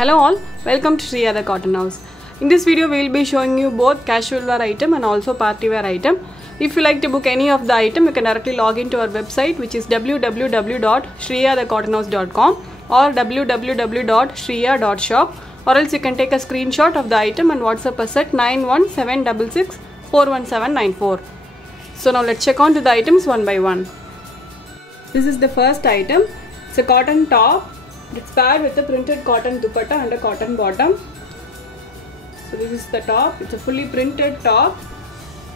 Hello all, welcome to Shriya the Cotton House. In this video we will be showing you both casual wear item and also party wear item. If you like to book any of the item, you can directly log into our website, which is www.shriyathaCottonhouse.com or www.shriya.shop, or else you can take a screenshot of the item and WhatsApp us at 91766411794. So now let's check on to the items one by one. This is the first item. It's a cotton top. It's paired with a printed cotton dupatta and a cotton bottom. So this is the top. It's a fully printed top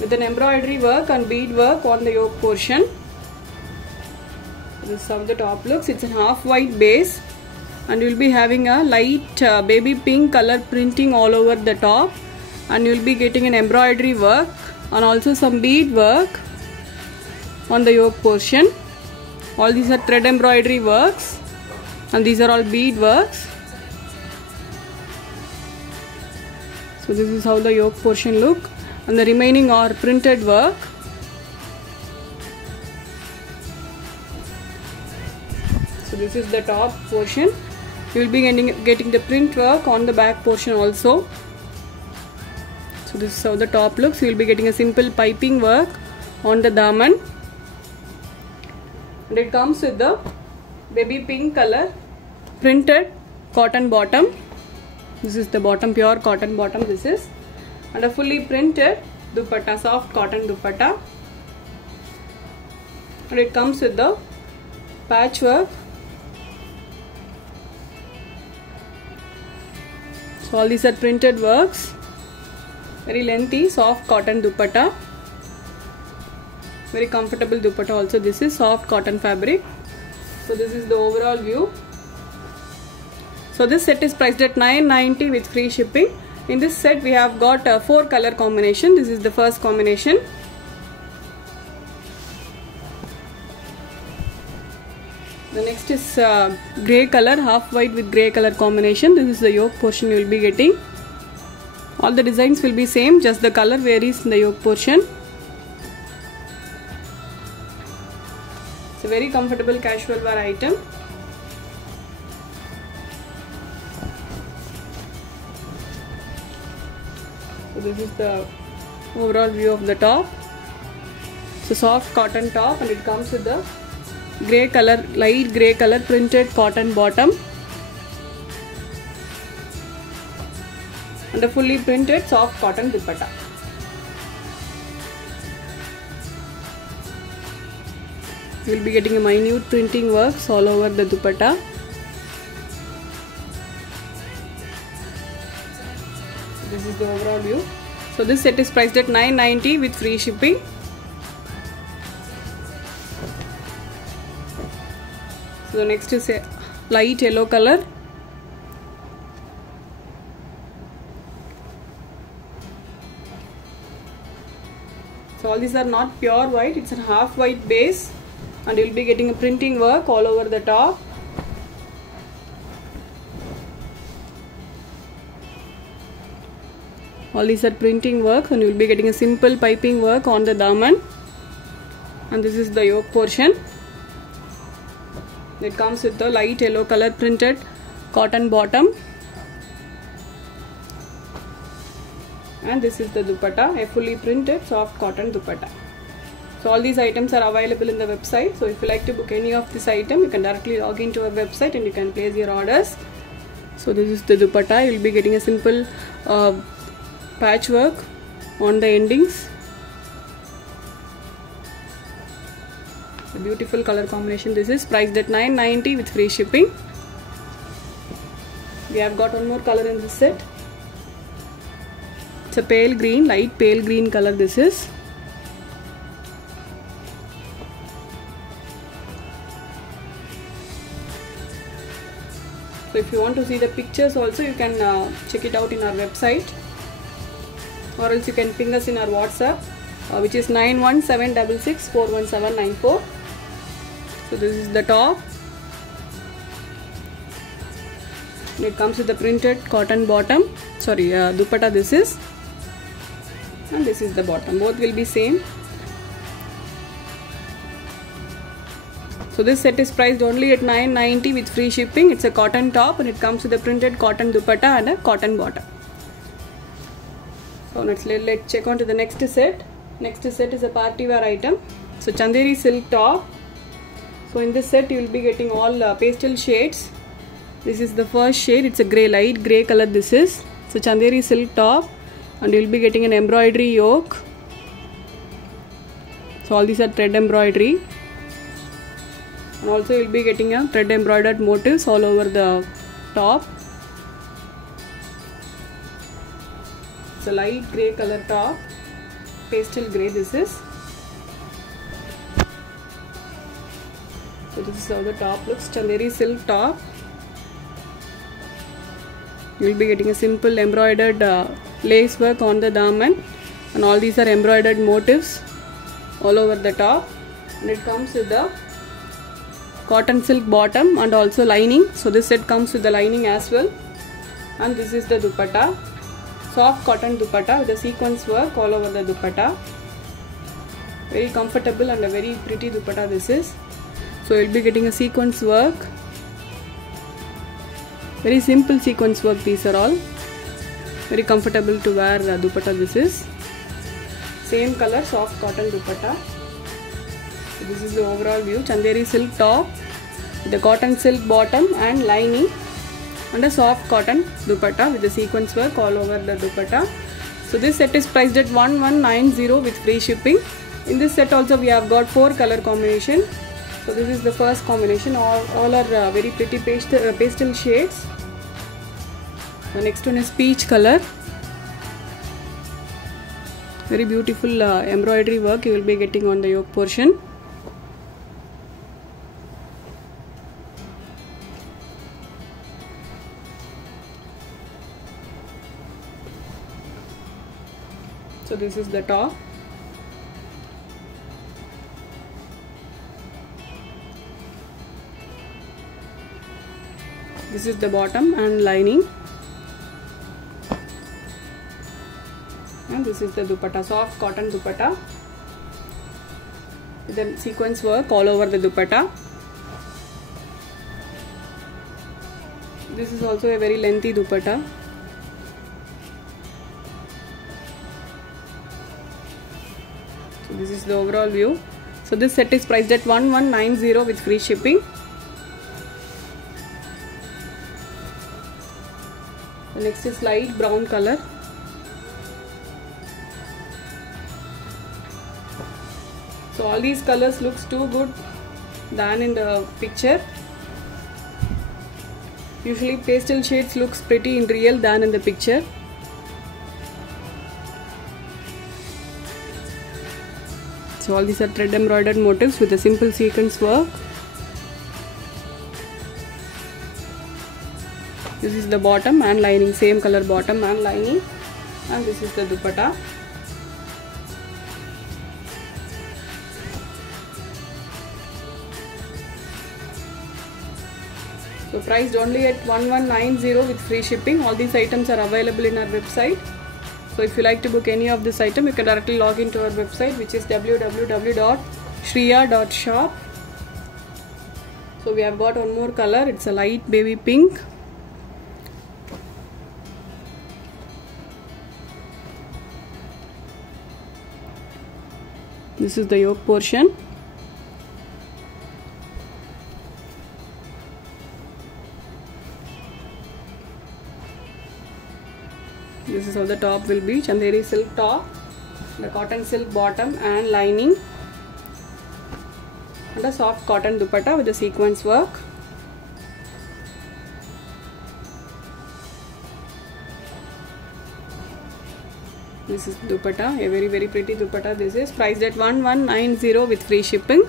with an embroidery work and bead work on the yoke portion. This is how the top looks. It's a half white base and you'll be having a light baby pink color printing all over the top, and you'll be getting an embroidery work and also some bead work on the yoke portion. All these are thread embroidery works and these are all bead works. So this is how the yoke portion look, and the remaining are printed work. So this is the top portion. You will be getting the print work on the back portion also. So this is how the top looks. You will be getting a simple piping work on the daman, and it comes with the baby pink color printed cotton bottom. This is the bottom, pure cotton bottom this is, and a fully printed dupatta, soft cotton dupatta, and it comes with the patchwork. So all these are printed works, very lengthy soft cotton dupatta, very comfortable dupatta also. This is soft cotton fabric. So this is the overall view. So this set is priced at $990 with free shipping. In this set we have got a 4 color combination. This is the first combination. The next is grey color, half white with grey color combination. This is the yoke portion you will be getting. All the designs will be same, just the color varies in the yoke portion. It's a very comfortable casual wear item. So this is the overall view of the top. It's a soft cotton top and it comes with the grey color, light grey color printed cotton bottom and a fully printed soft cotton dupatta. You will be getting a minute printing works all over the dupatta. This is the overall view. So this set is priced at $990 with free shipping. So the next is a light yellow color. So all these are not pure white, it's a half white base, and you will be getting a printing work all over the top. All these are printing work and you will be getting a simple piping work on the daman, and this is the yoke portion. It comes with the light yellow color printed cotton bottom, and this is the dupatta, a fully printed soft cotton dupatta. So all these items are available in the website. So if you like to book any of this item, you can directly log into our website and you can place your orders. So this is the dupatta. You will be getting a simple patchwork on the endings. A beautiful color combination. This is priced at $990 with free shipping. We have got one more color in this set. It's a pale green, light pale green color this is. So if you want to see the pictures also, you can check it out in our website, or else you can ping us in our WhatsApp, which is 91766411794. So this is the top. It comes with the printed cotton bottom, dupatta this is, and this is the bottom. Both will be same. So this set is priced only at $990 with free shipping. It's a cotton top and it comes with a printed cotton dupatta and a cotton bottom. So let's check on to the next set. Next set is a party wear item. So Chanderi silk top. So in this set you will be getting all pastel shades. This is the first shade. It's a grey, light grey color this is. So Chanderi silk top, and you will be getting an embroidery yoke. So all these are thread embroidery. And also you will be getting a thread embroidered motifs all over the top. It's a light grey color top, pastel grey this is. So this is how the top looks, Chanderi silk top. You will be getting a simple embroidered lace work on the daman, and all these are embroidered motifs all over the top, and it comes with the cotton silk bottom and also lining. So this set comes with the lining as well. And this is the dupatta, soft cotton dupatta with the sequence work all over the dupatta. Very comfortable and a very pretty dupatta this is. So you'll be getting a sequence work, very simple sequence work. These are all very comfortable to wear dupatta this is. Same color, soft cotton dupatta. So this is the overall view. Chanderi silk top, the cotton silk bottom and lining, and a soft cotton dupatta with the sequence work all over the dupatta. So this set is priced at $1190 with free shipping. In this set also we have got 4 color combination. So this is the first combination. All are very pretty pastel shades. The next one is peach color. Very beautiful embroidery work you will be getting on the yoke portion. So this is the top. This is the bottom and lining. And this is the dupatta, soft cotton dupatta with the sequence work all over the dupatta. This is also a very lengthy dupatta. So this is the overall view. So this set is priced at $1190 with free shipping. The next is light brown color. So all these colors looks too good than in the picture. Usually pastel shades looks pretty in real than in the picture. So all these are thread embroidered motifs with a simple sequence work. This is the bottom and lining, same color bottom and lining, and this is the dupatta. So priced only at $1190 with free shipping. All these items are available in our website. So if you like to book any of this item, you can directly log into our website, which is www.shriya.shop. So we have got one more color. It's a light baby pink. This is the yoke portion. This is how the top will be. Chanderi silk top, the cotton silk bottom and lining, and a soft cotton dupatta with the sequence work. This is dupatta, a very pretty dupatta. This is priced at $1190 with free shipping.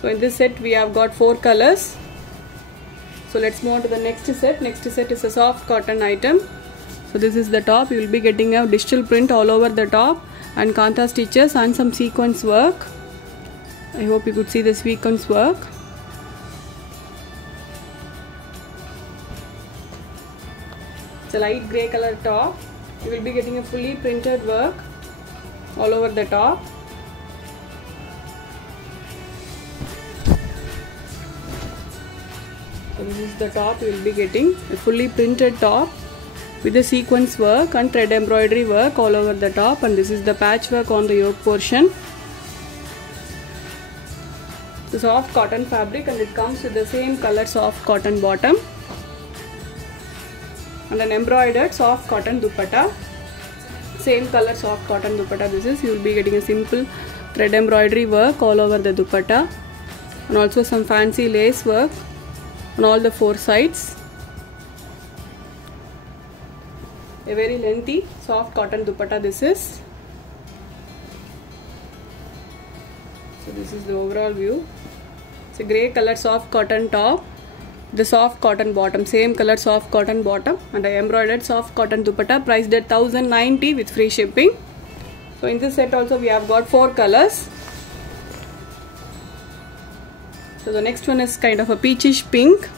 So in this set we have got 4 colors. So let's move on to the next set. Next set is a soft cotton item. So this is the top. You will be getting a digital print all over the top and kantha stitches and some sequence work. I hope you could see the sequence work. It's a light grey color top. You will be getting a fully printed work all over the top. So this is the top. You will be getting a fully printed top with the sequence work and thread embroidery work all over the top, and this is the patchwork on the yoke portion. The soft cotton fabric, and it comes with the same color soft cotton bottom and an embroidered soft cotton dupatta. Same color soft cotton dupatta this is. You will be getting a simple thread embroidery work all over the dupatta, and also some fancy lace work on all the four sides. A very lengthy soft cotton dupatta this is. So this is the overall view. It's a grey color soft cotton top, the soft cotton bottom, same color soft cotton bottom, and a embroidered soft cotton dupatta, priced at 1090 with free shipping. So in this set also we have got 4 colors. So the next one is kind of a peachish pink.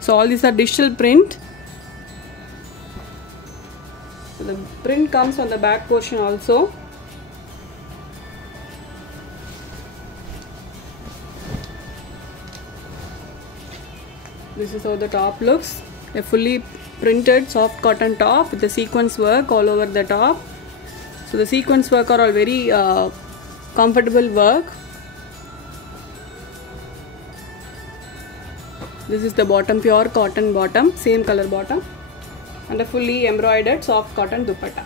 So all these are digital print. So the print comes on the back portion also. This is how the top looks. A fully printed soft cotton top with the sequence work all over the top. So the sequence work are all very comfortable work. This is the bottom, pure cotton bottom, same color bottom, and a fully embroidered soft cotton dupatta.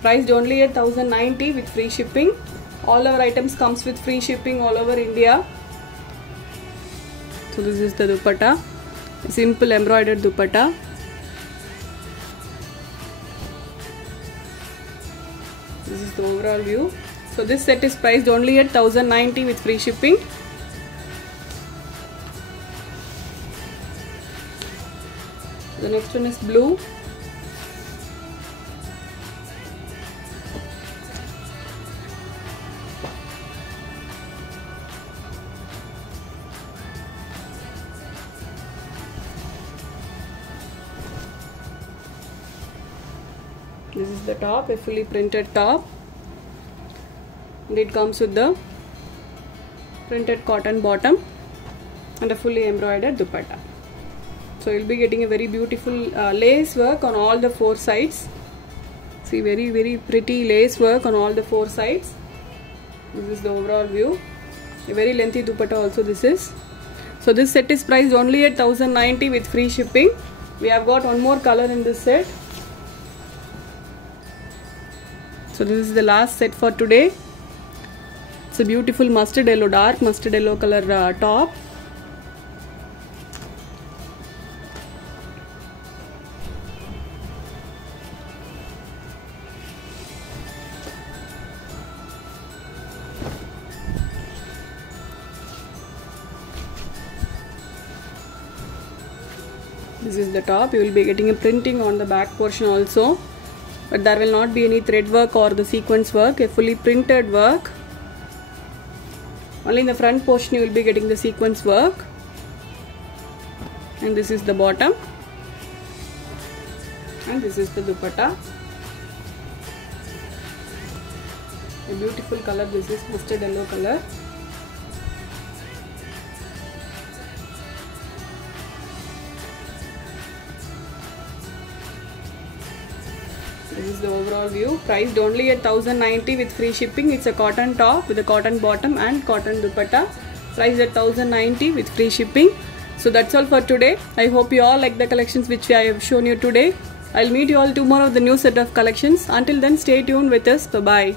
Priced only at 1090 with free shipping. All our items comes with free shipping all over India. So this is the dupatta, simple embroidered dupatta. This is the overall view. So this set is priced only at 1090 with free shipping. The next one is blue. This is the top, a fully printed top, and it comes with the printed cotton bottom and a fully embroidered dupatta. So you'll be getting a very beautiful lace work on all the 4 sides. See, very pretty lace work on all the 4 sides. This is the overall view. A very lengthy dupatta also this is. So this set is priced only at 1090 with free shipping. We have got one more color in this set. So this is the last set for today. It's a beautiful mustard yellow, dark mustard yellow color top. This is the top. You will be getting a printing on the back portion also, but there will not be any thread work or the sequence work, a fully printed work. Only in the front portion you will be getting the sequence work. And this is the bottom, and this is the dupatta. A beautiful color, this is mustard yellow color. This is the overall view. Priced only at 1090 with free shipping. It's a cotton top with a cotton bottom and cotton dupatta. Priced at 1090 with free shipping. So that's all for today. I hope you all like the collections which I have shown you today. I'll meet you all tomorrow with the new set of collections. Until then, stay tuned with us. Bye bye.